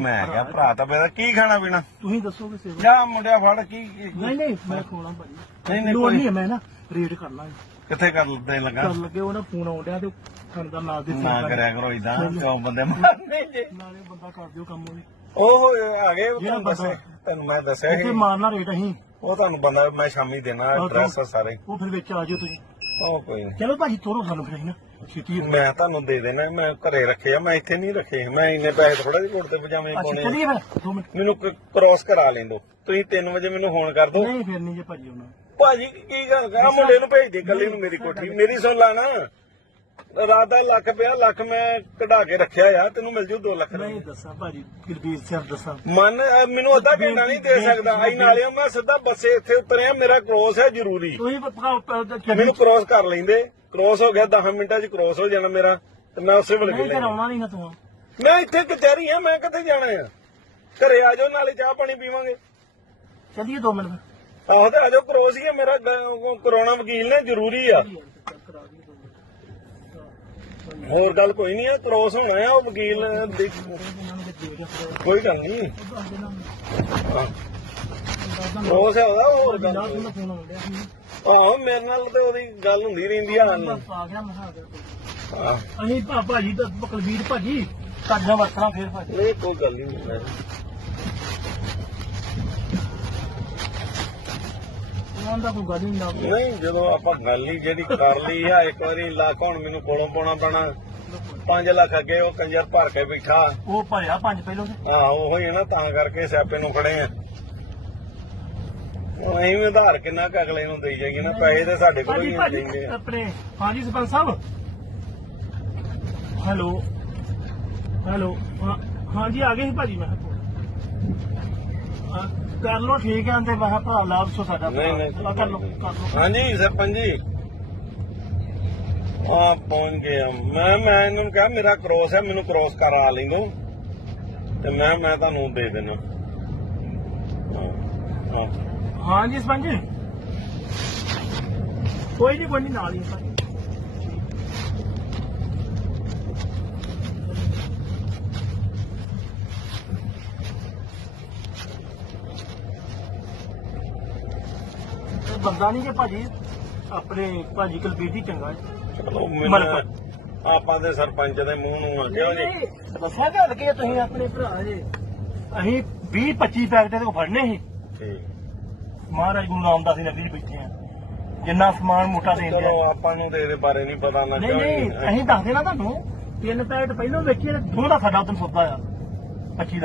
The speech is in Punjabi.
ਮੈਂ ਕਿਹਾ ਭਰਾ ਤਾਂ ਮੇਰਾ ਕੀ ਖਾਣਾ ਪੀਣਾ? ਤੁਸੀਂ ਦੱਸੋਗੇ ਸੇਵਾ? ਜਾ ਮੁੰਡਿਆ ਫੜ ਕੀ ਕੀ- ਨਹੀਂ ਨਹੀਂ ਮੈਂ ਖੋਣਾ ਭਾਜੀ। ਨਹੀਂ, ਨਹੀਂ, ਲੋੜ ਕੋਈ- ਨਹੀਂ ਹੈ, ਮੈਂ ਨਾ ਰੇਡ ਕਰਨਾ ਹੈ। ਕਿੱਥੇ ਕਰ ਦੇਣ ਲੱਗਾ? ਕਰ ਲੱਗੇ ਉਹ ਨਾ ਫੋਨ ਆਉਂਦਿਆ ਤੇ ਖਾਣ ਦਾ ਨਾਲ ਦੇ ਨਾ ਕਰਿਆ ਕਰੋ ਇਦਾਂ ਕਿਉਂ ਬੰਦੇ ਮਾਰਨੇ ਜੇ ਨਾਲੇ ਬੰਦਾ ਕਰ ਦਿਓ ਕੰਮ ਉਹਨੇ। ਉਹ ਆ ਗਏ ਤੁਹਾਨੂੰ ਦੱਸੇ ਤੈਨੂੰ ਮੈਂ ਦੱਸਿਆ ਸੀ। ਮਾਰਨਾ ਰੇਟ ਅਸੀਂ। ਉਹ ਤੁਹਾਨੂੰ ਬੰਦਾ ਮੈਂ ਸ਼ਾਮੀ ਦੇਣਾ ਆਹੋ, ਐਡਰੈਸ ਸਾਰੇ। ਉਹ ਫਿਰ ਵਿੱਚ ਆ ਜਾਓ ਤੁਸੀਂ। ਉਹ ਕੋਈ ਨਹੀਂ। ਚਲੋ ਭਾਜੀ ਤੋਰੋ ਸਾਨੂੰ ਫਿਰ ਅਸੀਂ ਨਾ ਛੇਤੀ ਮੈਂ ਤੁਹਾਨੂੰ ਦੇ ਦੇਣਾ ਮੈਂ ਘਰੇ ਰੱਖੇ ਆ ਮੈਂ ਇੱਥੇ ਨਹੀਂ ਰੱਖੇ। ਮੈਂ ਇੰਨੇ ਪੈਸੇ ਥੋੜਾ ਜਿਹੇ ਕੋਟ ਤੇ ਪਜਾਮੇ ਅੱਛਾ ਪਾਉਣੇ ਚਲੀਏ ਫਿਰ ਦੋ ਮਿੰਟ। ਮੈਨੂੰ ਕ੍ਰੋਸ ਕਰਾ ਲੈਂਦੋ। ਤੁਸੀਂ 3 ਵਜੇ ਮੈਨੂੰ ਫੋਨ ਕਰ ਦਿਓ। ਨਹੀਂ ਫਿਰ ਨਹੀਂ ਜੇ ਭਾਜੀ ਉਹਨਾਂ ਭਾਜੀ ਕੀ ਗੱਲ ਕਰਾਂ? ਮੁੰਡੇ ਨੂੰ ਭੇਜ ਦੇ ਕੱਲੀ ਨੂੰ ਮੇਰੀ ਕੋਠੀ। ਮੇਰੀ ਸੁਣ ਲਾ ਨਾ। ਰਾਤ ਦਾ ਲੱਖ ਪਿਆ ਲੱਖ ਮੈਂ ਕਢਾ ਕੇ ਰੱਖਿਆ ਆ ਤੈਨੂੰ ਮਿਲ ਜੂ 2 ਲੱਖ ਦਾ। ਨਹੀਂ ਦੱਸਾਂ ਭਾਜੀ ਗੁਰਬੀਰ ਸਿੰਘ ਦੱਸਾਂ। ਮਨ ਅਹ ਮੈਨੂੰ ਅੱਧਾ ਘੰਟਾ ਨਹੀਂ ਦੇ ਸਕਦਾ। ਆਈ ਨਾਲੇ ਮੈਂ ਸਿੱਧਾ ਬੱਸੇ ਇੱਥੇ ਉਤਰਿਆ ਮੇਰਾ ਕ੍ਰੋਸ ਹੈ ਜ਼ਰੂਰੀ। ਤੁਸੀਂ ਮੈਨੂੰ ਕ੍ਰੋਸ ਕਰ ਲੈਂਦੇ। ਕ੍ਰੋਸ ਹੋ ਗਿਆ 10 ਮਿੰਟਾਂ 'ਚ ਕ੍ਰੋਸ ਹੋ ਜਾਣਾ ਮੇਰਾ ਤੇ ਮੈਂ ਉਸੇ ਵੇਲੇ ਨਹੀਂ ਕਰਾਉਣਾ ਨਹੀਂ ਨਾ ਤੂੰ ਮੈਂ ਇੱਥੇ ਕਚਹਿਰੀ ਆ ਮੈਂ ਕਿੱਥੇ ਜਾਣਾ ਆ? ਘਰੇ ਆ ਜਾਓ ਨਾਲੇ ਚਾਹ ਪਾਣੀ ਪੀਵਾਂਗੇ। ਚਲੀਏ ਦੋ ਮਿੰਟ ਆਹੋ ਤੇ ਆ ਜਾਓ ਕ੍ਰੋਸ ਹੀ ਆ ਮੇਰਾ ਗ- ਕਰੋਨਾ ਵਕੀਲ ਨੇ ਜ਼ਰੂਰੀ ਆ। ਹੋਰ ਗੱਲ ਕੋਈ ਨਹੀਂ ਆ ਕ੍ਰੋਸ ਹੋਣਾ ਆ ਉਹ ਵਕੀਲ ਦੇ- ਦੇ ਕੋਈ ਗੱਲ ਨਹੀਂ। ਕ੍ਰੋਸ ਹੈ ਉਹਦਾ ਹੋਰ ਗੱਲ ਸੀ। ਆਹੋ ਮੇਰੇ ਨਾਲ ਤੇ ਉਹਦੀ ਗੱਲ ਹੁੰਦੀ ਰਹਿੰਦੀ ਆ। ਅਸੀਂ ਭਾਜੀ ਤਾਂ ਬਕਲਵੀਰ ਭਾਜੀ ਤੁਹਾਡਾ ਵਰਤਣਾ ਫੇਰ ਭਾਜੀ। ਨਹੀਂ ਕੋਈ ਗੱਲ ਨਹੀਂ ਉਹਨਾਂ ਦਾ ਕੋਈ ਗੱਲ ਹੀ ਨਾ ਨਹੀਂ ਜਦੋਂ ਆਪਾਂ ਗੱਲ ਹੀ ਜਿਹੜੀ ਕਰ ਲਈ ਆ ਇੱਕ ਵਾਰੀ ਲੱਖ ਹੁਣ ਮੈਨੂੰ ਕੋਲੋਂ ਪਾਉਣਾ ਪੈਣਾ। 5 ਲੱਖ ਅੱਗੇ ਉਹ ਕੰਜਰ ਭਰ ਕੇ ਬੈਠਾ। ਉਹ ਭਰਿਆ ਪੰਜ ਪਹਿਲੋਂ ਤੇ। ਹਾਂ ਉਹ ਹੀ ਨਾ ਤਾਂ ਕਰਕੇ ਸਿਆਪੇ ਨੂੰ ਖੜੇ ਆ। ਉਹ ਐਵੇਂ ਉਧਾਰ ਕਿੰਨਾ ਕੁ ਅਗਲੇ ਨੂੰ ਦੇਈ ਜਾਈਏ ਨਾ ਪੈਸੇ ਤੇ ਸਾਡੇ ਕੋਲ ਭਾਜੀ ਹੀ ਭਾਜੀ ਆਪਣੇ ਹਾਂਜੀ ਸਰਪੰਚ ਸਾਹਿਬ। ਹੈਲੋ। ਹੈਲੋ। ਹਾਂ ਹਾਂਜੀ ਆ ਗਏ ਸੀ ਭਾਜੀ ਮੈਂ ਕਿਹਾ। ਕਰ ਲੋ ਠੀਕ ਹੈ ਤੇ ਕਿਹਾ ਭਰਾ ਲਾਭ ਸੋ ਸਾਡਾ ਨਹੀਂ ਨਹੀਂ ਭਰਾ। ਕਰ ਲੋ ਕਰ ਲੋ ਹਾਂਜੀ ਸਰਪੰਚ ਜੀ। ਆ ਪਹੁੰਚ ਗਿਆ ਮੈਂ ਮੈਂ ਇਹਨਾਂ ਨੂੰ ਕਿਹਾ ਮੇਰਾ ਕ੍ਰੋਸ ਹੈ ਮੈਨੂੰ ਕ੍ਰੋਸ ਕਰਾ ਲੈਂਦੋ ਤੇ। ਮੈਂ ਮੈਂ ਤੁਹਾਨੂੰ ਦੇ ਦੇਣਾ ਹਾਂ ਹਾਂ। ਹਾਂਜੀ ਸਰਪੰਚ ਜੀ। ਕੋਈ ਨਹੀਂ ਕੋਈ ਨਹੀਂ ਨਾਲ ਹੀ ਭਾਜੀ ਬੰਦਾ ਨਹੀਂ ਕਿ ਭਾਜੀ ਆਪਣੇ ਭਾਜੀ ਕਲਬੀਰ ਦੀ ਚੰਗਾ ਹੈ। ਚਲੋ ਮੈਨੂੰ ਮਲਕ। ਆਪਾਂ ਦੇ ਸਰਪੰਚ ਦੇ ਮੂੰਹ ਨੂੰ ਆ ਕਿਉਂ ਜੀ ਦੱਸਿਆ ਗੱਲ ਕੀ ਹੈ ਤੁਸੀਂ ਆਪਣੇ ਭਰਾ ਜੀ? ਅਸੀਂ 20 25 ਪੈਕਟ ਤੇ ਫੜਨੇ ਸੀ। ਠੀਕ। ਮਹਾਰਾਜ ਗੁਰੂ ਰਾਮਦਾਸ ਦੀ ਨਗਰੀ 'ਚ ਬੈਠੇ ਆ। ਜਿੰਨਾ ਸਮਾਨ ਮੋਟਾ ਦੇ ਦਿੰਦੇ ਚਲੋ। ਆਪਾਂ ਨੂੰ ਤੇ ਇਹਦੇ ਬਾਰੇ ਨਹੀਂ ਪਤਾ ਨਾ ਨਹੀਂ ਨਹੀਂ ਅਸੀਂ ਦੱਸ ਦੇਣਾ ਤੁਹਾਨੂੰ ਤਿੰਨ ਪੈਕਟ ਪਹਿਲਾਂ ਵੇਚੇ ਦੋ ਦਾ ਸਾਡਾ ਉਦੋਂ ਸੌਦਾ ਆ। 25 ਦਾ।